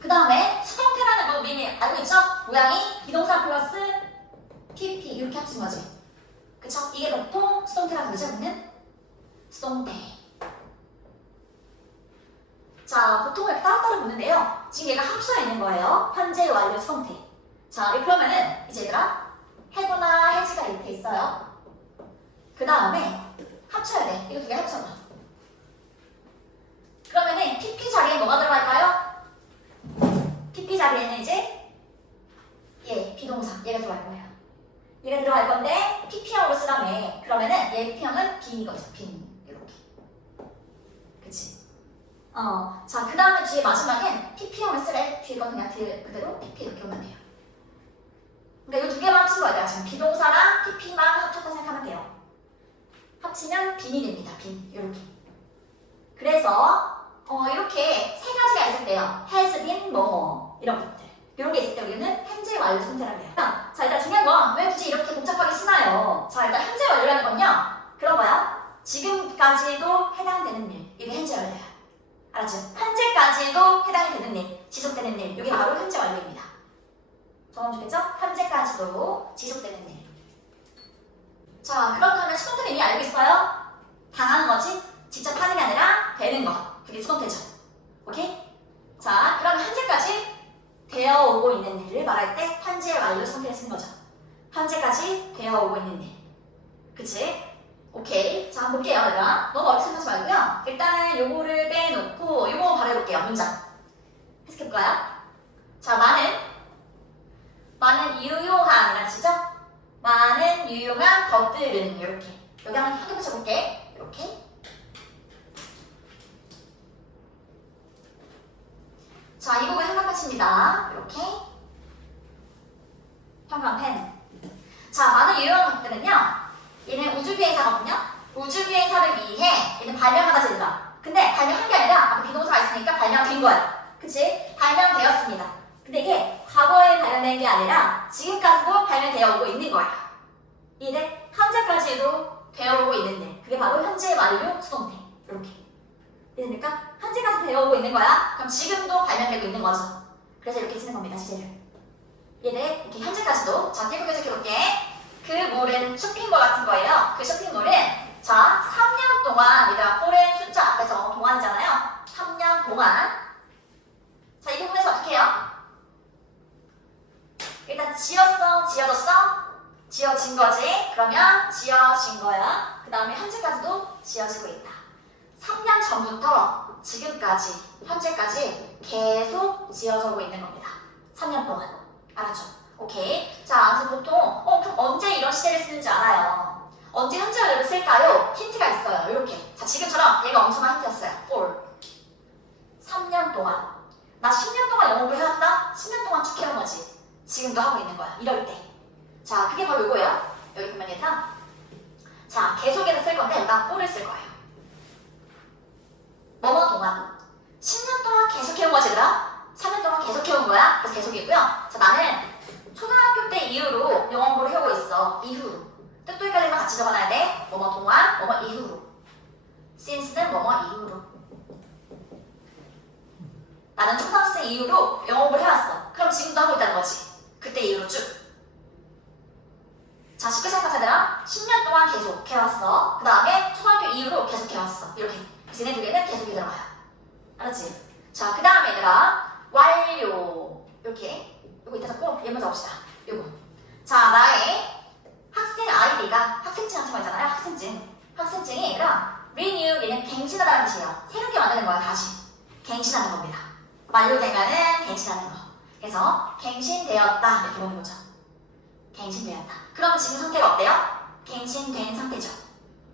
그 다음에 수동태라는 거 미리 알고 있죠? 모양이 비동사 플러스 pp 이렇게 합친 거지. 그쵸? 이게 보통 수동태라고 그러죠? 우리는 수동태. 자, 보통 이렇게 따로따로 보는데요. 지금 얘가 합쳐져 있는 거예요. 현재 완료 수동태. 자, 그러면은 이제 얘들아 have나 has가 이렇게 있어요. 그 다음에 합쳐야 돼. 이거 두 개 합쳐봐. 그러면은 pp 자리에 뭐가 들어갈까요? pp 자리에는 이제 비동사 얘가 들어갈 거예요. 얘가 들어갈 건데 pp형으로 쓰라며. 그러면은 얘 pp형은 빈 거죠. 빈. 이렇게. 그치? 자, 그 다음에 뒤에 마지막엔 pp형을 쓰래. 뒤에 건 그냥 그대로 pp 이렇게 오면 돼요. 그러니까 이 두 개만 합친 거야. 지금 비동사랑 pp만 합쳤다 생각하면 돼요. 합치면 빈이 됩니다. 빈. 이렇게. 그래서 이렇게 세 가지가 있을 때요. has been, 뭐뭐 이런 것들. 이런 게 있을 때 우리는 현재 완료 상태라고 해요. 자, 일단 중요한 건 왜 굳이 이렇게 복잡하게 쓰나요? 자, 일단 현재 완료라는 건요. 그런 거야. 지금까지도 해당되는 일. 이게 현재 완료야. 알았죠? 현재까지도 해당이 되는 일, 지속되는 일. 이게 바로 현재 완료입니다. 정말 좋겠죠? 현재까지도 지속되는 일. 자, 그렇다면 수동태는 이미 알고 있어요? 당하는 거지? 직접 하는 게 아니라 되는 거. 그게 수동태죠. 오케이? 자, 그럼 현재까지 되어 오고 있는 일을 말할 때 현재 완료 수동태를 쓰는 거죠. 한번 볼게요, 얘들아. 너무 어렵게 생각하지 말고요. 일단은 요거를 빼놓고 요거 바로 해볼게요. 문장. 해석해볼까요? 자, 많은 유용한, 시죠? 많은 유용한 것들은 이렇게. 여기 한번 확인 붙여볼게. 이렇게. 자, 이 부분 현관펜입니다. 이렇게. 현관펜. 자, 많은 유용한 것들은요. 얘는 우주비행사거든요. 우주비행사를 위해 얘는 발명하다 제도다. 근데 발명한 게 아니라 앞에 비동사가 있으니까 발명된 거야. 그치? 발명되었습니다. 근데 이게 과거에 발명된 게 아니라 지금까지도 발명되어 오고 있는 거야. 이제 현재까지도 되어 오고 있는데 그게 바로 현재 완료 수동태. 이렇게. 이해됩니까? 현재까지 되어 오고 있는 거야. 그럼 지금도 발명되고 있는 거죠. 그래서 이렇게 쓰는 겁니다. 주제를. 얘네 이렇게 현재까지도. 자, 계속 해볼게. 그 몰은 쇼핑몰 같은 거예요. 그 쇼핑몰은 자 3년 동안 얘가 폴의 숫자 앞에서 동안이잖아요. 3년 동안. 자, 이 부분에서 어떻게 해요? 일단 지었어? 지어졌어? 지어진 거지? 그러면 지어진 거야. 그 다음에 현재까지도 지어지고 있다. 3년 전부터 지금까지, 현재까지 계속 지어지고 있는 겁니다. 3년 동안. 알았죠? 오케이. 자, 그래서 보통 그럼 언제 이런 시제를 쓰는지 알아요. 언제 현재 완료를 쓸까요? 힌트가 있어요. 이렇게. 자, 지금처럼 얘가 엄청난 힌트였어요. for 3년 동안. 나 10년 동안 영어 공부 해왔다? 10년 동안 쭉 해온 거지. 지금도 하고 있는 거야. 이럴 때. 자, 그게 바로 이거예요. 여기 보면 얘들아. 자, 계속해서 쓸 건데 나 for를 쓸 거예요. 뭐뭐 동안. 10년 동안 계속 해온 거지, 얘들아? 3년 동안 계속 해온 거야? 그래서 계속이고요. 자, 나는 초등학교 때 이후로 영어 공부를 해오고 있어. 이후로. 뜻도 헷갈리면 같이 적어놔야 돼. 뭐뭐 동안, 뭐뭐 이후로. since는 뭐뭐 이후로. 나는 초등학생 이후로 영어 공부를 해왔어. 그럼 지금도 하고 있다는 거지. 그때 이후로 쭉. 자, 쉽게 생각하자면 10년 동안 계속 해왔어. 그 다음에 초등학교 이후로 계속 해왔어. 이렇게. 그래서 얘네 두 개는 계속이 들어가요. 알았지? 자, 그 다음에 얘들아 완료. 이렇게. 요거 이따 적고 얘 먼저 봅시다. 요거. 자, 나의 학생 아이디가 학생증 같은 거 있잖아요. 학생증이 얘들아 renew, 얘는 갱신하다는 뜻이에요. 새롭게 만드는 거야. 다시 갱신하는 겁니다. 완료되면은 갱신하는 거. 그래서 갱신되었다 이렇게 보는 거죠. 갱신되었다. 그럼 지금 상태가 어때요? 갱신된 상태죠.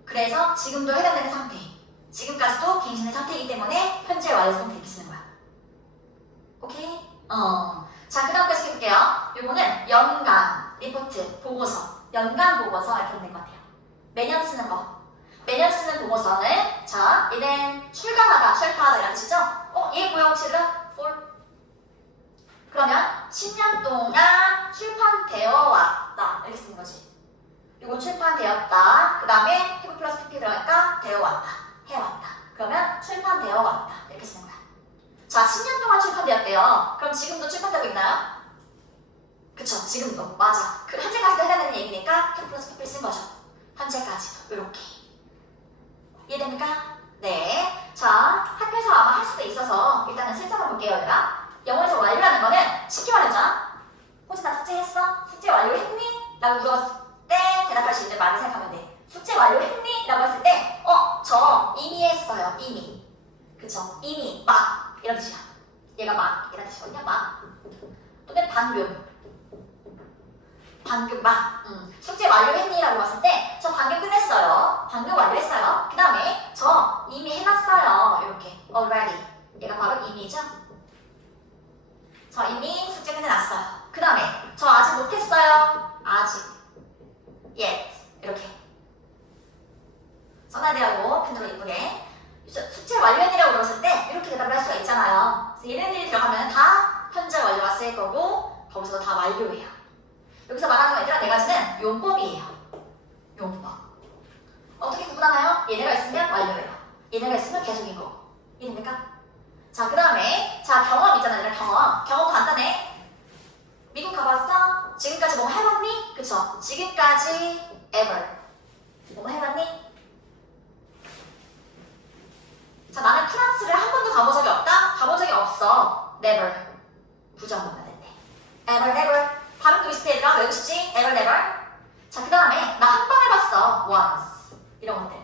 그래서 지금도 해당되는 상태. 지금까지도 갱신된 상태이기 때문에 현재 완료 상태 이렇게 쓰는 거야. 오케이? 자, 그 다음 계속 해볼게요. 요거는 연간, 리포트, 보고서, 연간 보고서 이렇게 된 것 같아요. 매년 쓰는 거. 매년 쓰는 보고서는 자, 얘는 출간하다, 쉘터하다 이라는 뜻이죠? 얘 뭐야 혹시 얘들아? for. 그러면 10년 동안 출판되어 왔다 이렇게 쓰는 거지. 요건 출판되었다. 그 다음에 have 플러스 pp 들어가니까 되어 왔다, 해왔다. 그러면 출판되어 왔다 이렇게 쓰는 거야. 자, 10년 동안 출판되었대요. 그럼 지금도 출판되고 있나요? 그쵸, 지금도. 맞아. 그 현재까지도 해당되는 얘기니까 have 플러스 pp 쓴 거죠. 현재까지도. 이렇게. 이해됩니까? 네. 자, 학교에서 아마 할 수도 있어서 일단은 실전을 볼게요, 얘들아. 영어에서 완료라는 거는 쉽게 말하자. 혹시 나 숙제했어? 숙제 완료했니? 라고 물어봤을 때 대답할 수 있는 말을 생각하면 돼. 숙제 완료했니? 라고 했을 때 저 이미 했어요. 이미. 그쵸? 이미. 막. 이런 뜻이야. 얘가 막. 이런 뜻이거든요. 막. 또는 방금. 방금 막. 숙제 완료했니? 라고 봤을 때 저 방금 끝냈어요. 방금 완료했어요. 그 다음에 저 이미 해놨어요. 이렇게. already. 얘가 바로 이미죠. 저 이미 숙제 끝내놨어요. 그 다음에 저 아직 못했어요. 아직. yet. 이렇게. 써놔야 되고 펜으로 이쁘게. 숙제 완료했니라고 물었을 때 이렇게 대답을 할 수가 있잖아요. 그래서 얘네들이 들어가면 다 현재 완료가 쓰일 거고 거기서 다 완료예요. 여기서 말하는 거 얘들아 네 가지는 용법이에요. 용법. 어떻게 구분하나요? 얘네가 있으면 완료예요. 얘네가 있으면 계속인 거고. 이해됩니까? 자, 그 다음에 자 경험 있잖아 얘들아. 경험 간단해. 미국 가봤어? 지금까지 뭐 해봤니? 그쵸? 지금까지 ever 뭐 해봤니? 자, 나는 프랑스를 한 번도 가본 적이 없다? 가본 적이 없어. never. 부정문만 된대. ever, never. 발음도 비슷해 얘들아. 외우고 싶지? ever, never. 자, 그 다음에 나 한 번 해봤어. once. 이런 것들.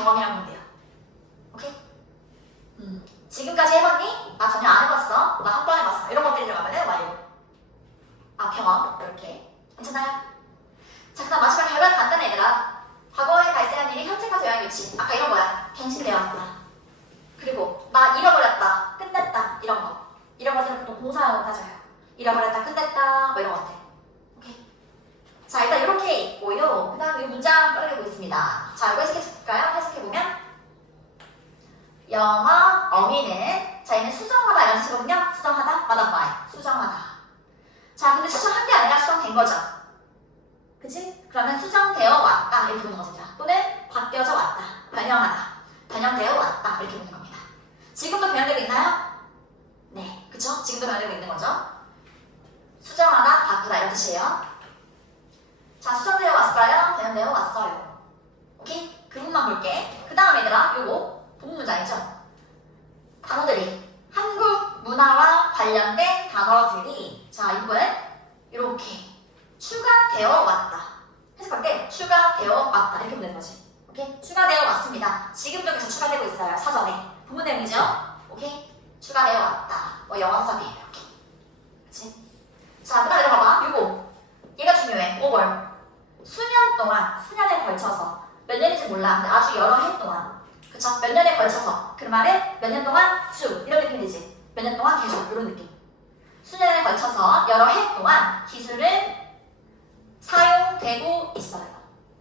경험이라고 보면 돼요. 오케이? 지금까지 해봤니? 나 전혀 안 해봤어. 나 한 번 해봤어. 이런 것들이 들어가면은 완료. 경험. 이렇게. 괜찮아요? 자, 그다음 마지막 결과는 간단해 얘들아. 과거에 발생한 일이 현재까지 영향을 미친. 아까 이런 거야. 갱신되었다. 그리고 나 잃어버렸다. 끝냈다. 이런 거. 이런 것들은 보통 공사용으로 따져요. 잃어버렸다. 끝냈다. 뭐 이런 것들. 오케이. 자, 일단 이렇게 있고요. 그 다음 이 문장 빠르게 보겠습니다. 자, 이거 해석해볼까요? 해석해보면 영어 어미는 자, 얘는 수정하다 이런 뜻이거든요. 수정하다, modify. 수정하다. 자, 근데 수정한 게 아니라 수정된 거죠. 그치? 그러면 수정되어 왔다. 이렇게 보는 거죠. 또는 바뀌어져 왔다. 변형하다. 변형되어 왔다. 이렇게 보는 겁니다. 지금도 변형되고 있나요? 네. 그쵸? 지금도 변형되고 있는 거죠. 수정하다, 바꾸다 이런 뜻이에요. 자, 수정되어 왔어요. 변형되어 왔어요. 오케이? 그 부분만 볼게. 그 다음 얘들아, 요거 본문 문장이죠. 단어들이 한국 문화와 관련된 단어들이 자, 이거는 이렇게 추가되어 왔다. 해석할 때 추가되어 왔다. 이렇게 보면 되는 거지. 오케이? 추가되어 왔습니다. 지금도 계속 추가되고 있어요. 사전에. 본문 내용이죠? 오케이? 추가되어 왔다. 뭐 영어 사전이에요. 이렇게. 그치? 자, 그 다음에 봐봐. 요거. 얘가 중요해. 5월. 수년 동안, 수년에 걸쳐서 몇 년인지 몰라. 근데 아주 여러 해 동안. 그쵸? 몇 년에 걸쳐서. 그 말에 몇 년 동안 쭉. 이런 느낌이지. 몇 년 동안 계속. 이런 느낌. 수년에 걸쳐서 여러 해 동안 기술은 사용되고 있어요.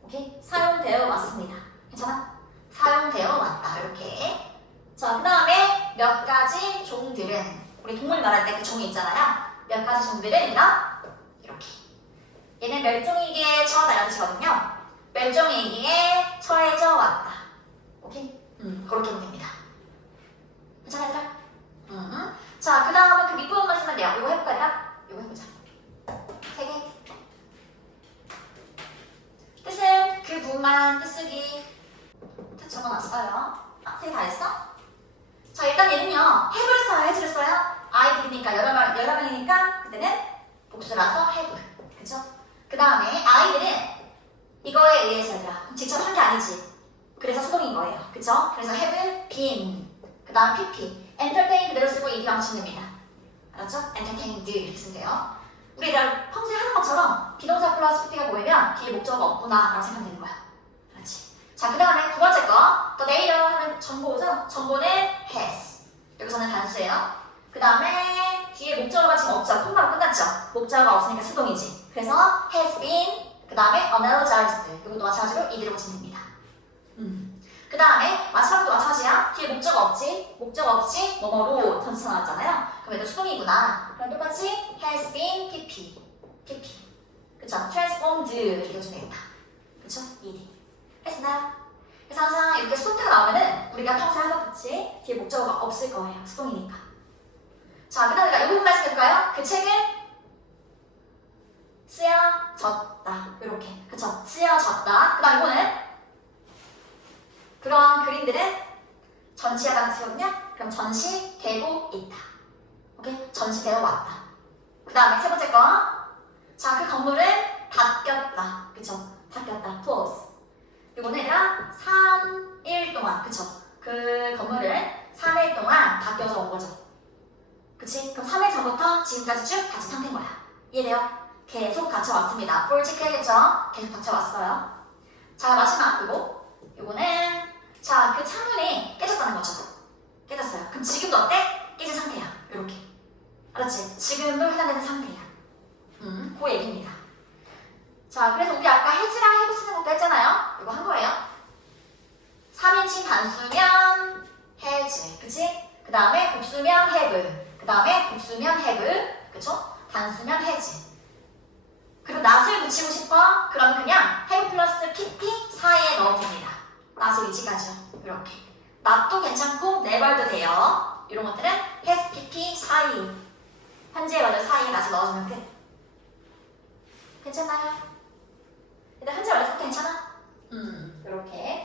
오케이? 사용되어 왔습니다. 괜찮아? 사용되어 왔다. 이렇게. 자, 그 다음에 몇 가지 종들은 우리 동물 말할 때 그 종이 있잖아요. 몇 가지 종들은 이렇게. 얘는 멸종위기에 처하다 이런 뜻이거든요. 멸종위기에 처해져 왔다. 오케이? 그렇게 보면 됩니다. 괜찮아, 얘들아? 자, 그 다음은 그 밑부분만 쓰면 돼요. 이거 해볼까, 얘들아? 이거 해보자. 3개. 뜻은 그 부분만 뜻쓰기. 뜻 적어놨어요. 3개 다 했어? 자, 일단 얘는요. have를 써요, has를 써요? 아이들이니까 여러 명이니까 그때는 복수라서 have. 그쵸? 그 다음에 아이들은 이거에 의해서 얘들아. 직접 한 게 아니지. 그래서 수동인 거예요. 그쵸? 그래서 have been. 그 다음 pp. entertain 그대로 쓰고 ed 방치면 됩니다. 알았죠? entertained 이렇게 쓰면 돼요. 우리가 평소에 하는 것처럼 비동사 플러스 pp가 보이면 뒤에 목적어가 없구나 라고 생각되는 거야. 그렇지? 자, 그 다음에 두 번째 거. the later 하면 전보죠? 전보는 has. 여기서는 단수예요. 그 다음에 뒤에 목적어가 지금 없죠? 콤마로 끝났죠? 목적어가 없으니까 수동이지. 그래서 has been. 그 다음에 analogized. 이것도 마찬가지로 ed로 붙이면 됩니다. 그 다음에 마지막도 마찬가지야. 뒤에 목적 없지? 목적 없이 뭐뭐로 전치사 나왔잖아요. 그럼 얘도 수동이구나. 그럼 똑같이 has been pp. 그쵸? transformed 이렇게 해주면 되겠다. 그쵸? ed. 했나요? 그래서 항상 이렇게 수동태가 나오면은 우리가 평소에 하던 같이 뒤에 목적어가 없을 거예요. 수동이니까. 자, 그 다음에 이 부분만 해볼까요? 그 책은 쓰여졌다. 이렇게. 그쵸? 쓰여졌다. 그 다음 이거는 그런 그림들은 전시하다는 뜻이거든요. 그럼 전시되고 있다. 오케이? 전시되어 왔다. 그 다음에 세 번째 거. 자, 그 건물은 바뀌었다. 그쵸? 바뀌었다. close. 이거는 얘들아 3일 동안. 그쵸? 그 건물은 3일 동안 바뀌어져 온 거죠. 그치? 그럼 3일 전부터 지금까지 쭉 닫힌 상태인 거야. 이해돼요? 계속 닫혀왔습니다. 볼 체크해야겠죠? 계속 닫혀왔어요. 자, 마지막 요거는 자, 그 창문이 깨졌다는 거죠. 깨졌어요. 그럼 지금도 어때? 깨진 상태야. 이렇게. 알았지? 지금도 해당되는 상태야. 그 얘기입니다. 자, 그래서 우리 아까 has랑 have 쓰는 것도 했잖아요. 이거 한 거예요. 3인칭 단수면 has. 그치? 그 다음에 복수면 have. 그 다음에 복수면 have. 그쵸? 단수면 has. 그리고 not을 붙이고 싶어? 그럼 그냥 have 플러스 pp 사이에 넣으면 됩니다. not의 위치까지요. 이렇게. not도 괜찮고 never도 돼요. 이런 것들은 has, pp 사이. 현재의 완료 사이에 not을 넣어주면 돼. 괜찮나요? 일단 현재 완료부터 괜찮아? 이렇게.